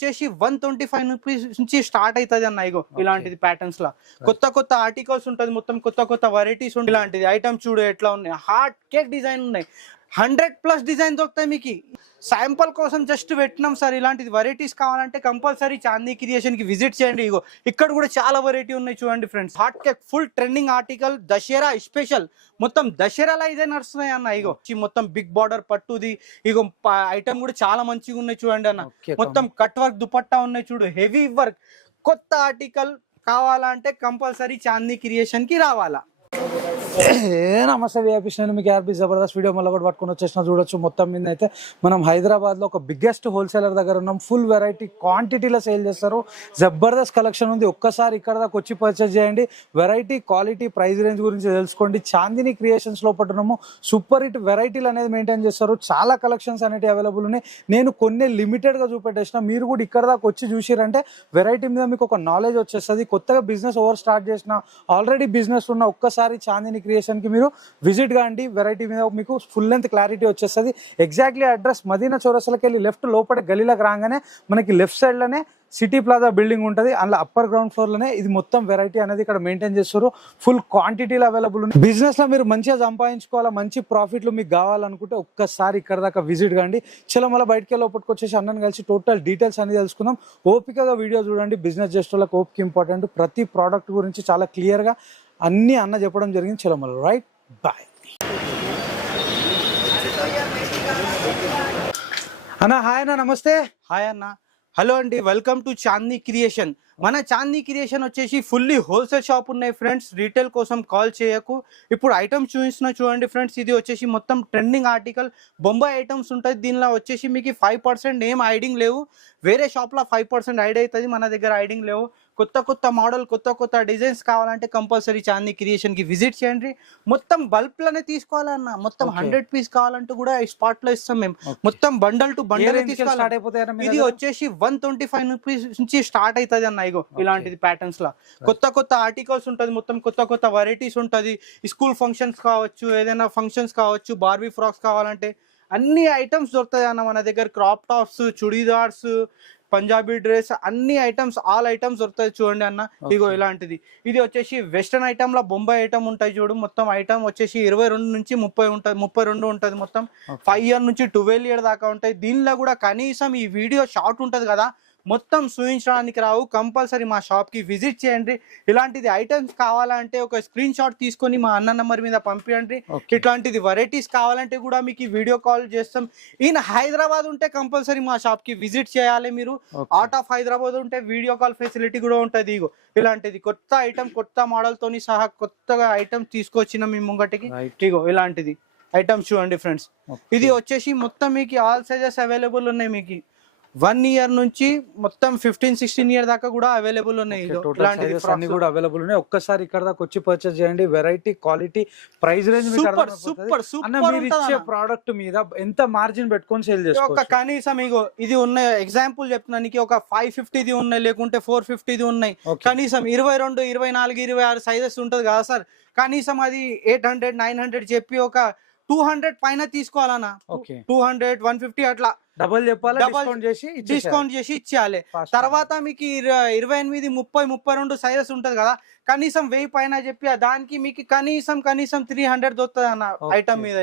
వచ్చేసి 125 రూపీస్ నుంచి స్టార్ట్ అవుతుంది అన్న. ఇగో ఇలాంటిది ప్యాటర్న్స్ లా కొత్త కొత్త ఆర్టికల్స్ ఉంటది, మొత్తం కొత్త కొత్త వెరైటీస్ ఉంటాయి. ఇలాంటిది ఐటమ్ చూడు ఎట్లా ఉన్నాయి, హార్ట్ కేక్ డిజైన్ ఉన్నాయి, 100+ డిజైన్ దొరుకుతాయి మీకు. శాంపుల్ కోసం జస్ట్ పెట్టినాం సార్. ఇలాంటిది వెరైటీస్ కావాలంటే కంపల్సరీ చాందీ క్రియేషన్ కి విజిట్ చేయండి. ఇగో ఇక్కడ కూడా చాలా వెరైటీ ఉన్నాయి చూడండి friends. Hot cake full trending article, Dasara special, మొత్తం దసరాలో ఇదే నడుస్తున్నాయి అన్న. ఇగో మొత్తం బిగ్ బార్డర్ పట్టుది, ఇగో ఐటమ్ కూడా చాలా మంచిగా ఉన్నాయి చూడండి అన్న. మొత్తం కట్ వర్క్ దుపట్టా ఉన్నాయి చూడు, హెవీ వర్క్. కొత్త ఆర్టికల్ కావాలంటే కంపల్సరీ చాందీ క్రియేషన్ కి రావాలా. నమస్తే విఐపీస్, నేను మీకు ఆర్బీ జబర్దస్త్ వీడియో మళ్ళీ కూడా పట్టుకుని వచ్చేసిన చూడొచ్చు. మొత్తం మీద అయితే మనం హైదరాబాద్లో ఒక బిగ్గెస్ట్ హోల్సేలర్ దగ్గర ఉన్నాం. ఫుల్ వెరైటీ క్వాంటిటీలో సేల్ చేస్తారు, జబర్దస్త్ కలెక్షన్ ఉంది. ఒక్కసారి ఇక్కడ దాకా వచ్చి పర్చేస్ చేయండి. వెరైటీ, క్వాలిటీ, ప్రైస్ రేంజ్ గురించి తెలుసుకోండి. చాందిని క్రియేషన్స్ లో పట్టున్నాము. సూపర్ హిట్ వెరైటీలు అనేది మెయింటైన్ చేస్తారు. చాలా కలెక్షన్స్ అనేవి అవైలబుల్ ఉన్నాయి. నేను కొన్ని లిమిటెడ్గా చూపెట్టేసిన, మీరు కూడా ఇక్కడ దాకా వచ్చి చూసిరంటే వెరైటీ మీద మీకు ఒక నాలెడ్జ్ వచ్చేస్తుంది. కొత్తగా బిజినెస్ స్టార్ట్ చేసిన, ఆల్రెడీ బిజినెస్ ఉన్న, ఒక్కసారి చాందిని క్రియేషన్ కి మీరు విజిట్ కాండి. వెరైటీ మీద మీకు ఫుల్ లెంత్ క్లారిటీ వచ్చేస్తుంది. ఎగ్జాక్ట్లీ అడ్రస్ మదీనా చౌరస్తాకి వెళ్ళి లెఫ్ట్ లోపల గలీలకు రాగానే మనకి లెఫ్ట్ సైడ్ లోనే సిటీ ప్లాజా బిల్డింగ్ ఉంటుంది. అందులో అప్పర్ గ్రౌండ్ ఫ్లోర్ లోనే ఇది మొత్తం వెరైటీ అనేది ఇక్కడ మెయింటైన్ చేస్తారు. ఫుల్ క్వాంటిటీలో అవైలబుల్ ఉంది. బిజినెస్ లో మీరు మంచిగా సంపాదించుకోవాలా, మంచి ప్రాఫిట్లు మీకు కావాలనుకుంటే ఒక్కసారి ఇక్కడ దాకా విజిట్ కాండి. చలో మళ్ళీ బయటకి వెళ్ళి లోపలికి వచ్చేసి అన్నని కలిసి టోటల్ డీటెయిల్స్ అనేది తెలుసుకుందాం. ఓపికగా వీడియో చూడండి. బిజినెస్ చేసే వాళ్ళకి ఓపిక ఇంపార్టెంట్. ప్రతి ప్రోడక్ట్ గురించి చాలా క్లియర్ గా అన్ని అన్న చెప్పడం జరిగింది. చలో మళ్ళీ రైట్ బాయ్ అన్న. హాయ్ అన్న, నమస్తే. హాయ్ అన్న, హలో అండి, వెల్కమ్ టు చాందీ క్రియేషన్. మన చాందీ క్రియేషన్ వచ్చేసి ఫుల్లీ హోల్సేల్ షాప్ ఉన్నాయి ఫ్రెండ్స్. రీటైల్ కోసం కాల్ చేయకు. ఇప్పుడు ఐటమ్స్ చూపిస్తున్నా చూడండి ఫ్రెండ్స్. ఇది వచ్చేసి మొత్తం ట్రెండింగ్ ఆర్టికల్, బొంబాయి ఐటమ్స్ ఉంటుంది. దీనిలో వచ్చేసి మీకు 5% ఏం ఐడింగ్ లేవు. వేరే షాప్లో 5% ఐడ్ అవుతుంది, మన దగ్గర ఐడింగ్ లేవు. కొత్త కొత్త మోడల్, కొత్త కొత్త డిజైన్స్ కావాలంటే కంపల్సరీ చాందీ క్రియేషన్ కి విజిట్ చేయండి. మొత్తం బల్క్ లోనే తీసుకోవాలన్న, మొత్తం 100 పీస్ కావాలంటే కూడా ఈ స్పాట్ లో ఇస్తాం మేము. మొత్తం బండల్ టు బండల్ తీసుకోవాలి. ఇది వచ్చేసి 125 రూపీస్ నుంచి స్టార్ట్ అవుతుంది అన్న. ఇగో ఇలాంటిది ప్యాటర్న్స్ లా కొత్త కొత్త ఆర్టికల్స్ ఉంటది, మొత్తం కొత్త కొత్త వెరైటీస్ ఉంటది. స్కూల్ ఫంక్షన్స్ కావచ్చు, ఏదైనా ఫంక్షన్స్ కావచ్చు, బార్బీ ఫ్రాక్స్ కావాలంటే అన్ని ఐటమ్స్ దొరుకుతాయి అన్న మన దగ్గర. Crop tops, churidars, Punjabi dress, అన్ని ఐటమ్స్, ఆల్ ఐటమ్స్ దొరుకుతాయి చూడండి అన్న. ఇగో ఇలాంటిది. ఇది వచ్చేసి వెస్టర్న్ ఐటమ్ లా బొంబాయి ఐటమ్ ఉంటాయి చూడు. మొత్తం ఐటమ్ వచ్చేసి 22 నుంచి 30 ఉంటుంది, 32 ఉంటుంది. మొత్తం 5 ఇయర్ నుంచి 12 ఇయర్ దాకా ఉంటాయి. దీనిలో కూడా కనీసం ఈ వీడియో షార్ట్ ఉంటుంది కదా, మొత్తం చూపించడానికి రావు. కంపల్సరీ మా షాప్ కి విజిట్ చేయండి. ఇలాంటిది ఐటమ్స్ కావాలంటే ఒక స్క్రీన్ షాట్ తీసుకొని మా అన్న నంబర్ మీద పంపించండి. ఇట్లాంటిది వెరైటీస్ కావాలంటే కూడా మీకు వీడియో కాల్ చేస్తాం. ఈయన హైదరాబాద్ ఉంటే కంపల్సరీ మా షాప్ కి విజిట్ చేయాలి మీరు. అవుట్ ఆఫ్ హైదరాబాద్ ఉంటే వీడియో కాల్ ఫెసిలిటీ కూడా ఉంటుంది. ఇగో ఇలాంటిది కొత్త ఐటమ్, కొత్త మోడల్ తోని సహా కొత్తగా ఐటమ్ తీసుకొచ్చిన మీ ముంగటికి. ఇగో ఇలాంటిది ఐటమ్స్ చూడండి ఫ్రెండ్స్. ఇది వచ్చేసి మొత్తం మీకు ఆల్ సైజెస్ అవైలబుల్ ఉన్నాయి. మీకు 1 ఇయర్ నుంచి మొత్తం 15-16 ఇయర్ దాకా కూడా అవైలబుల్ ఉన్నాయి. అవైలబుల్ ఉన్నాయి. ఒక్కసారి ఇక్కడ దాకా వచ్చి పర్చేస్ చేయండి. Variety, quality, price range super super super. ఇచ్చే ప్రోడక్ట్ మీద ఎంత మార్జిన్ పెట్టుకొని సేల్ చేసుకోవచ్చు. కనీసం ఇగో ఇది ఉన్నాయి, ఎగ్జాంపుల్ చెప్తున్నానికి ఒక 550ది ఉన్నాయి, లేకుంటే 450ది ఉన్నాయి. కనీసం 22, 24, 26 సైజెస్ ఉంటది కదా సార్. కనీసం అది 800, 900 చెప్పి ఒక 200 పైన తీసుకోవాలన్నా. 200, 150 అట్లా డబల్ చెప్పాలి, డిస్కౌంట్ చేసి ఇచ్చేయాలి. తర్వాత మీకు 28, 30, 32 సైజెస్ ఉంటది కదా. కనీసం 1000 పైన చెప్పి దానికి మీకు కనీసం 300 దొరుకుతుంది అన్న ఐటమ్ మీద.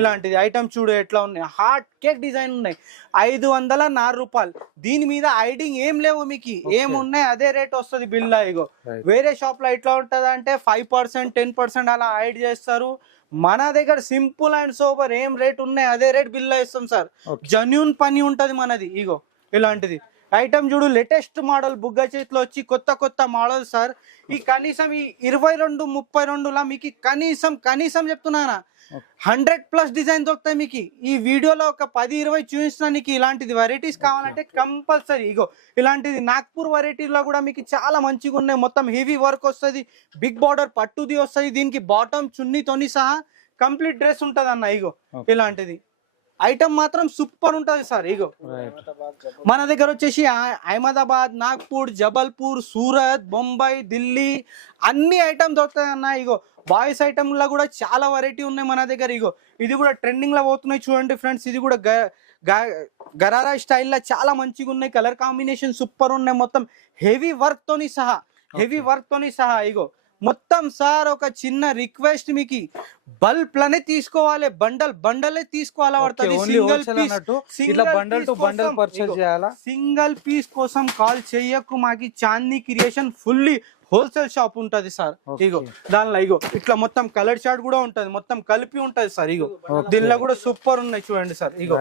ఇలాంటిది ఐటమ్ చూడు ఎట్లా ఉన్నాయి, హార్ట్ కేక్ డిజైన్ ఉన్నాయి. 504 రూపాయలు. దీని మీద ఐడింగ్ ఏం లేవు, మీకు ఏం ఉన్నాయి అదే రేట్ వస్తుంది బిల్. ఇగో వేరే షాప్ లో ఎట్లా ఉంటది అంటే 5%, 10% అలా ఐడ్ చేస్తారు. మన దగ్గర సింపుల్ అండ్ సోబర్ ఏం రేట్ ఉన్నాయి అదే రేట్ బిల్ ఇస్తాం సార్. జెన్యూన్ పని ఉంటది మనది. ఇగో ఇలాంటిది ఐటమ్ చూడు, లేటెస్ట్ మోడల్ బుగ్గ చేతిలో వచ్చి కొత్త కొత్త మోడల్ సార్. ఈ కనీసం ఈ 22, 32లా మీకు కనీసం చెప్తున్నానా 100+ డిజైన్ దొరుకుతాయి మీకు. ఈ వీడియోలో ఒక 10-20 చూపిస్తున్నా. నీకు ఇలాంటిది వెరైటీస్ కావాలంటే కంపల్సరీ ఇగో ఇలాంటిది నాగ్పూర్ వెరైటీలో కూడా మీకు చాలా మంచిగా ఉన్నాయి. మొత్తం హెవీ వర్క్ వస్తుంది, బిగ్ బార్డర్ పట్టుది వస్తుంది. దీనికి బాటమ్ చున్నీతోని సహా కంప్లీట్ డ్రెస్ ఉంటది అన్న. ఇగో ఇలాంటిది ఐటమ్ మాత్రం సూపర్ ఉంటది సార్. ఇగో మన దగ్గర వచ్చేసి అహ్మదాబాద్, నాగ్పూర్, జబల్పూర్, సూరత్, బొంబాయి, ఢిల్లీ అన్ని ఐటమ్ దొరుకుతాయి అన్న. ఇగో బాయ్స్ ఐటమ్ లో కూడా చాలా వెరైటీ ఉన్నాయి మన దగ్గర. ఇగో ఇది కూడా ట్రెండింగ్ లో పోతున్నాయి చూడండి ఫ్రెండ్స్. ఇది కూడా గరారా స్టైల్ లో చాలా మంచిగా ఉన్నాయి. కలర్ కాంబినేషన్ సూపర్ ఉన్నాయి. మొత్తం హెవీ వర్క్ తోని సహా ఇగో మొత్తం సార్ ఒక చిన్న రిక్వెస్ట్ మీకు బల్బ్ తీసుకోవాలి, బండలే తీసుకోవాలా పడుతుంది. సింగిల్ పీస్ కోసం కాల్ చెయ్యకు. మాకి Chandi creation fully wholesale shop ఉంటది సార్. ఇగో దానిలో ఇగో ఇట్లా మొత్తం కలర్ చార్ట్ కూడా ఉంటది, మొత్తం కలిపి ఉంటది సార్. ఇగో దీనిలో కూడా సూపర్ ఉన్నాయి చూడండి సార్. ఇగో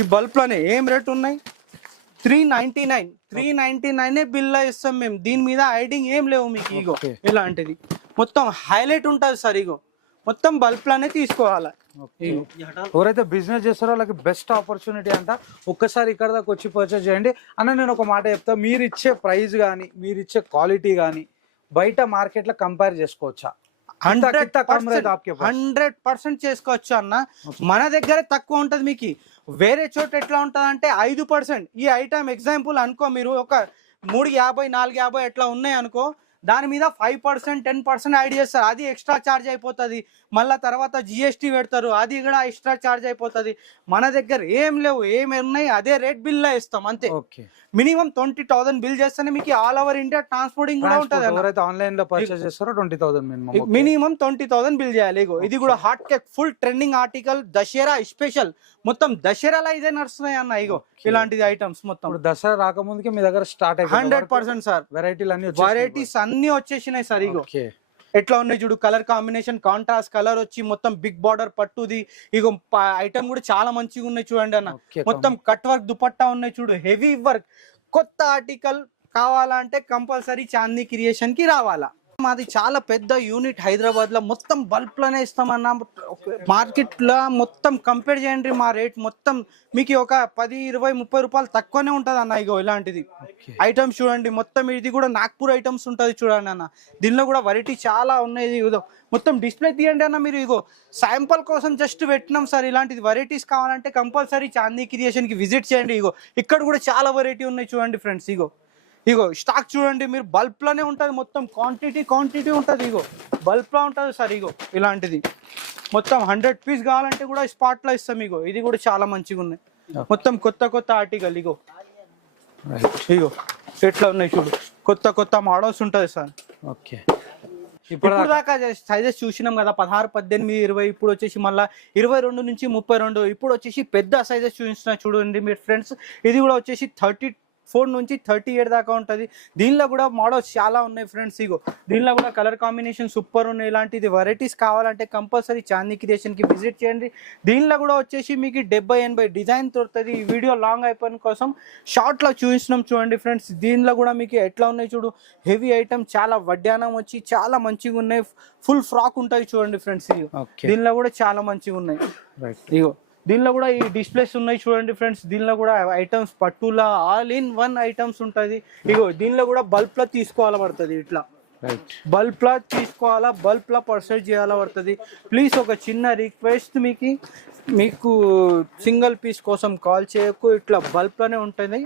ఈ బల్బ్ లోనే ఏం రేట్ ఉన్నాయి? 399 బిల్ ఇస్తాం మేము. దీని మీద ఐడింగ్ ఏం లేవు మీకు. ఇగో ఇలాంటిది మొత్తం హైలైట్ ఉంటది సార్. ఇగో మొత్తం బల్బ్ లానే తీసుకోవాలి. ఎవరైతే బిజినెస్ చేస్తారో వాళ్ళకి బెస్ట్ ఆపర్చునిటీ అంట. ఒక్కసారి ఇక్కడ దాకా వచ్చి పర్చేస్ చేయండి అన్న. నేను ఒక మాట చెప్తా, మీరు ఇచ్చే ప్రైస్ కానీ మీరు ఇచ్చే క్వాలిటీ కానీ బయట మార్కెట్ లో కంపేర్ చేసుకోవచ్చా? 100% చేసుకోవచ్చు అన్న. మన దగ్గర తక్కువ ఉంటది మీకు. వేరే చోట ఎట్లా ఉంటది అంటే 5%. ఈ ఐటమ్ ఎగ్జాంపుల్ అనుకో, మీరు ఒక 350 450 ఎట్లా ఉన్నాయి అనుకో, దాని మీద 5% 10% యాడ్ చేస్తారు. అది ఎక్స్ట్రా ఛార్జ్ అయిపోతుంది. మళ్ళీ తర్వాత జిఎస్టీ పెడతారు, అది కూడా ఎక్స్ట్రా ఛార్జ్ అయిపోతుంది. మన దగ్గర ఏం లేవు, ఏమి ఉన్నాయి అదే రేట్ బిల్ ఇస్తాం అంతే. మినిమం 20,000 బిల్ చేస్తేనే మీకు ఆల్ ఓవర్ ఇండియా ట్రాన్స్పోర్టింగ్ కూడా ఉంటుంది. ఎవరైతే ఆన్లైన్ లో పర్చేస్ చేస్తారో 20,000 మినిమం 20,000 బిల్ చేయాలి. ఇది కూడా hot cake full trending article, Dasara special. మొత్తం దసరాలో ఇదే నడుస్తున్నాయి అన్న. ఇగో ఇలాంటిది ఐటమ్స్ మొత్తం దసరా రాకముందుకే మీ దగ్గర స్టార్ట్ అయ్యి 100% సార్. వెరైటీస్ అన్ని వచ్చేసినాయి సార్. ఇగో ఎట్లా ఉన్నాయి చూడు, కలర్ కాంబినేషన్ కాంట్రాస్ట్ కలర్ వచ్చి మొత్తం బిగ్ బార్డర్ పట్టుది. ఇగో ఐటమ్ కూడా చాలా మంచిగా ఉన్నాయి చూడండి అన్న. మొత్తం కట్ వర్క్ దుపట్టా ఉన్నాయి చూడు, హెవీ వర్క్. కొత్త ఆర్టికల్ కావాలంటే కంపల్సరీ చాందీ క్రియేషన్ కి రావాలా. మాది చాలా పెద్ద యూనిట్ హైదరాబాద్ లో. మొత్తం బల్బ్ లోనే ఇస్తామన్నా. మార్కెట్ లో మొత్తం కంపేర్ చేయండి, మా రేట్ మొత్తం మీకు ఒక 10 20 30 రూపాయలు తక్కువనే ఉంటది అన్న. ఇగో ఇలాంటిది ఐటమ్స్ చూడండి. మొత్తం ఇది కూడా నాగ్పూర్ ఐటమ్స్ ఉంటది చూడండి అన్న. దీనిలో కూడా వెరైటీ చాలా ఉన్నాయి. ఇదో మొత్తం డిస్ప్లే తీయండి అన్న మీరు. ఇగో శాంపుల్ కోసం జస్ట్ పెట్టినాం సార్. ఇలాంటిది వెరైటీస్ కావాలంటే కంపల్సరీ చాందీ క్రియేషన్ కి విజిట్ చేయండి. ఇగో ఇక్కడ కూడా చాలా వెరైటీ ఉన్నాయి చూడండి ఫ్రెండ్స్. ఇగో స్టాక్ చూడండి మీరు. బల్బ్ లోనే ఉంటది మొత్తం. క్వాంటిటీ ఉంటది. ఇగో బల్బ్ లో ఉంటది సార్. ఇగో ఇలాంటిది మొత్తం 100 పీస్ కావాలంటే కూడా స్పాట్ లో ఇస్తాం. ఇగో ఇది కూడా చాలా మంచిగా ఉన్నాయి. మొత్తం కొత్త ఆర్టికల్. ఇగో ఎట్లా ఉన్నాయి చూడు, కొత్త మోడల్స్ ఉంటది సార్. ఓకే, ఇప్పుడు దాకా సైజెస్ చూసినాం కదా, 16 18 20. ఇప్పుడు వచ్చేసి మళ్ళీ 22 నుంచి 32. ఇప్పుడు వచ్చేసి పెద్ద సైజెస్ చూపిస్తున్నా చూడండి మీరు ఫ్రెండ్స్. ఇది కూడా వచ్చేసి 34 నుంచి 38 దాకా ఉంటుంది. దీనిలో కూడా మోడల్స్ చాలా ఉన్నాయి ఫ్రెండ్స్. ఇగో దీనిలో కూడా కలర్ కాంబినేషన్ సూపర్ ఉన్నాయి. ఇలాంటిది వెరైటీస్ కావాలంటే కంపల్సరీ చాందీ క్రియేషన్ కి విజిట్ చేయండి. దీనిలో కూడా వచ్చేసి మీకు 70 80 డిజైన్ దొరుకుతుంది. ఈ వీడియో లాంగ్ అయిపోయిన కోసం షార్ట్ లో చూపిస్తున్నాం చూడండి ఫ్రెండ్స్. దీనిలో కూడా మీకు ఎట్లా ఉన్నాయి చూడు, హెవీ ఐటమ్, చాలా వడ్డానం వచ్చి చాలా మంచిగా ఉన్నాయి. ఫుల్ ఫ్రాక్ ఉంటుంది చూడండి ఫ్రెండ్స్. దీనిలో కూడా చాలా మంచిగా ఉన్నాయి. ఇగో దీనిలో కూడా ఈ డిస్ప్లేస్ ఉన్నాయి చూడండి ఫ్రెండ్స్. దీనిలో కూడా ఐటమ్స్ పట్టులా ఆల్ ఇన్ వన్ ఐటమ్స్ ఉంటుంది. ఇగో దీనిలో కూడా బల్బ్ లా తీసుకోవాలా పడుతుంది. ఇట్లా బల్బ్ లా తీసుకోవాలా, బల్బ్ లా పర్చేజ్ చేయాలా పడుతుంది. ప్లీజ్ ఒక చిన్న రిక్వెస్ట్, మీకు సింగిల్ పీస్ కోసం కాల్ చేయకు. ఇట్లా బల్బ్ లోనే ఉంటుంది.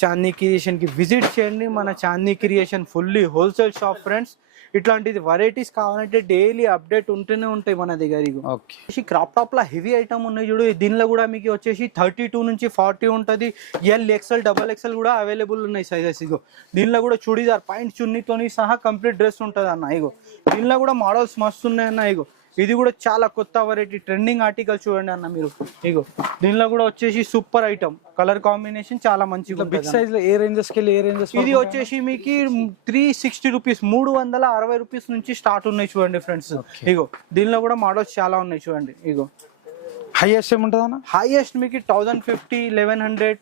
చాందీ క్రియేషన్ కి విజిట్ చేయండి. మన Chandi creation fully wholesale shop friends. ఇట్లాంటిది వెరైటీస్ కావాలంటే డైలీ అప్డేట్ ఉంటూనే ఉంటాయి మన దగ్గర. క్రాప్ టాప్ లా హెవీ ఐటమ్ ఉన్నాయి చూడు. దీనిలో కూడా మీకు వచ్చేసి 32 నుంచి 40 ఉంటుంది. ఎల్ XL XXL కూడా అవైలబుల్ ఉన్నాయి సైజెస్. ఇగో దీనిలో కూడా చూడీదార్ పాయింట్ చున్నీతోని సహా కంప్లీట్ డ్రెస్ ఉంటుంది అన్న. ఇగో దీనిలో కూడా మోడల్స్ మస్తు ఉన్నాయి అన్న. ఇగో ఇది కూడా చాలా కొత్త వెరైటీ ట్రెండింగ్ ఆర్టికల్ చూడండి అన్న మీరు. ఇగో దీనిలో కూడా వచ్చేసి సూపర్ ఐటమ్, కలర్ కాంబినేషన్ చాలా మంచిగా. బిగ్ సైజ్ లో ఏ రేంజెస్ కి ఏ రేంజెస్? ఇది వచ్చేసి మీకు 360 రూపీస్, 360 రూపీస్ నుంచి స్టార్ట్ ఉన్నాయి చూడండి ఫ్రెండ్స్. ఇగో దీనిలో కూడా మోడల్స్ చాలా ఉన్నాయి చూడండి. ఇగో హైయెస్ట్ ఏముంటుంది అన్న? హైయెస్ట్ మీకు 1050 1100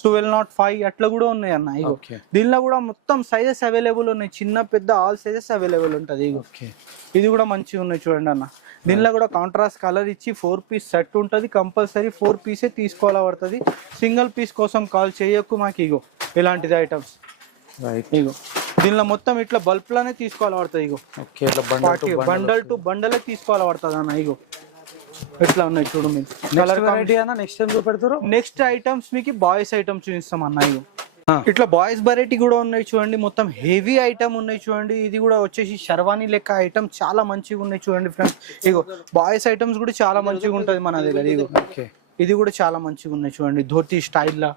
1205 అట్లా కూడా ఉన్నాయి అన్న. ఇగో దీనిలో కూడా మొత్తం సైజెస్ అవైలబుల్ ఉన్నాయి. చిన్న పెద్ద ఆల్ సైజెస్ అవైలబుల్ ఉంటుంది. ఇగో ఇది కూడా మంచిగా ఉన్నాయి చూడండి అన్న. దీనిలో కూడా కాంట్రాస్ట్ కలర్ ఇచ్చి 4 పీస్ సెట్ ఉంటుంది. కంపల్సరీ 4 పీసే తీసుకోవాలా పడుతుంది. సింగిల్ పీస్ కోసం కాల్ చేయకు మాకు. ఇగో ఇలాంటిది ఐటమ్స్. ఇగో దీనిలో మొత్తం ఇట్లా బల్బ్ లానే తీసుకోవాలా పడుతుంది. ఇగో బండల్ టు బండలే తీసుకోవాలా పడుతుంది అన్న. ఇగో ఎట్లా ఉన్నాయి చూడు మీరు. కలర్ క్వాలిటీ అన్న నెక్స్ట్ టైం చూపెడతారు. నెక్స్ట్ ఐటమ్స్ మీకు బాయ్స్ ఐటమ్స్ చూపిస్తాం అన్న. ఇగో ఇట్లా బాయ్స్ వెరైటీ కూడా ఉన్నాయి చూడండి, మొత్తం హెవీ ఐటమ్ ఉన్నాయి చూడండి. ఇది కూడా వచ్చేసి శర్వాణి లెక్క ఐటమ్ చాలా మంచిగా ఉన్నాయి చూడండి ఫ్రెండ్స్. ఇగో బాయ్స్ ఐటమ్స్ కూడా చాలా మంచిగా ఉంటది మన దగ్గర. ఇగో ఓకే, ఇది కూడా చాలా మంచిగా ఉన్నాయి చూడండి, ధోతి స్టైల్ లా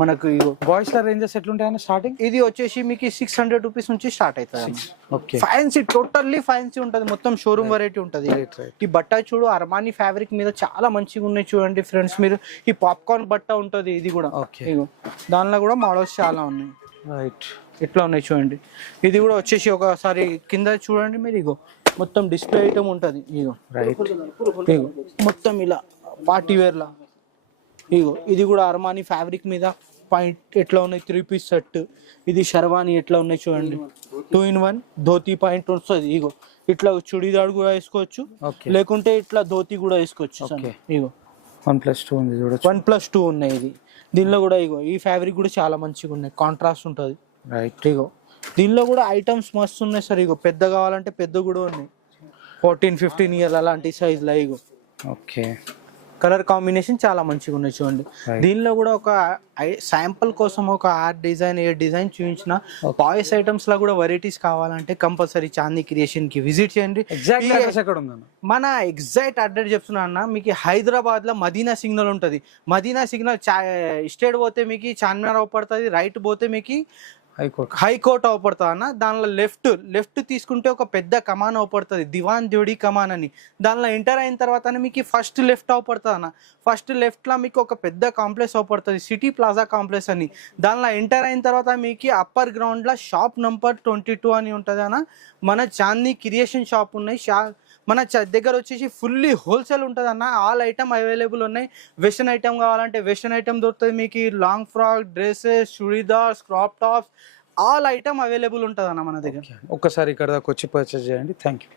మనకు. ఇగో బాయ్స్ లో రేంజెస్ ఎట్లుంటాయన్న స్టార్టింగ్? ఇది వచ్చేసి మీకు 600 రూపీస్ నుంచి స్టార్ట్ అవుతుంది. ఓకే, ఫ్యాన్సీ, టోటల్లీ ఫ్యాన్సీ ఉంటది, మొత్తం షోరూమ్ వెరైటీ ఉంటది. ఈ బట్ట చూడు అర్మానీ ఫ్యాబ్రిక్ మీద చాలా మంచిగా ఉన్నాయి చూడండి ఫ్రెండ్స్. మీరు ఈ పాప్కార్న్ బట్ట ఉంటది, ఇది కూడా. ఓకే, ఇగో దానిలో కూడా మోడల్స్ చాలా ఉన్నాయి. రైట్, ఇట్లా ఉన్నాయి చూడండి. ఇది కూడా వచ్చేసి ఒకసారి కింద చూడండి మీరు. ఇగో మొత్తం డిస్ప్లే ఐటమ్ ఉంటది. ఇగో రైట్, ఇగో మొత్తం ఇలా పార్టీ వేర్ లా. ఇగో ఇది కూడా అర్మానీ ఫ్యాబ్రిక్ మీద పాయింట్ ఎట్లా ఉన్నాయి, 3 పీస్ సెట్. ఇది శర్వాణి ఎట్లా ఉన్నాయి చూడండి, 2 in 1 ధోతి పాయింట్ వస్తుంది. ఇగో ఇట్లా చుడీదార్ కూడా వేసుకోవచ్చు, ఓకే, లేకుంటే ఇట్లా ధోతి కూడా వేసుకోవచ్చు. ఓకే. ఇగో 1+2 ఉంది చూడొచ్చు. 1+2 ఉన్నాయి. ఇది దీనిలో కూడా ఇగో ఈ ఫ్యాబ్రిక్ కూడా చాలా మంచిగా ఉన్నాయి, కాంట్రాస్ట్ ఉంటుంది. రైట్, ఇగో దీనిలో కూడా ఐటమ్స్ మస్తు ఉన్నాయి సార్. ఇగో పెద్ద కావాలంటే పెద్ద కూడా ఉన్నాయి, 14-15 ఇయర్స్ అలాంటి సైజ్ లా. ఇగో ఓకే, కలర్ కాంబినేషన్ చాలా మంచిగా ఉన్నాయి చూడండి. దీనిలో కూడా ఒక శాంపుల్ కోసం ఒక 6 డిజైన్ 7 డిజైన్ చూపించిన. బాయ్స్ ఐటమ్స్ లో కూడా వెరైటీస్ కావాలంటే కంపల్సరీ చాందీ క్రియేషన్ కి విజిట్ చేయండి. ఎగ్జాక్ట్ అడ్రస్ ఎక్కడ ఉందన్న? మన ఎగ్జాక్ట్ అడ్రస్ చెప్తున్నా అన్న, మీకు హైదరాబాద్ లో మదీనా సిగ్నల్ ఉంటది. మదీనా సిగ్నల్ స్ట్రేట్ పోతే మీకు చార్మినార్ అవపడుతుంది, రైట్ పోతే మీకు హైకోర్ట్ అవపడుతుంది అన్న. దానిలో లెఫ్ట్ తీసుకుంటే ఒక పెద్ద కమాన్ అవపడుతుంది, దివాన్ జోడి కమాన్ అని. దానిలో ఎంటర్ అయిన తర్వాత మీకు ఫస్ట్ లెఫ్ట్ అవపడుతుంది అన్న. ఫస్ట్ లెఫ్ట్ లో మీకు ఒక పెద్ద కాంప్లెక్స్ అవపడుతుంది, సిటీ ప్లాజా కాంప్లెక్స్ అని. దానిలో ఎంటర్ అయిన తర్వాత మీకు అప్పర్ గ్రౌండ్ లో షాప్ నంబర్ 22 అని ఉంటుంది అన్న. మన చాందీ క్రియేషన్ షాప్ ఉన్నాయి. మన దగ్గర వచ్చేసి ఫుల్లీ హోల్సేల్ ఉంటుంది అన్న. ఆల్ ఐటమ్ అవైలబుల్ ఉన్నాయి. వెస్టర్న్ ఐటమ్ కావాలంటే వెస్టర్న్ ఐటమ్ దొరుకుతుంది మీకు. Long frock, dresses, churidars, crop tops, all item available ఉంటుంది అన్న మన దగ్గర. ఒక్కసారి ఇక్కడ దాకా వచ్చి పర్చేస్ చేయండి. Thank you.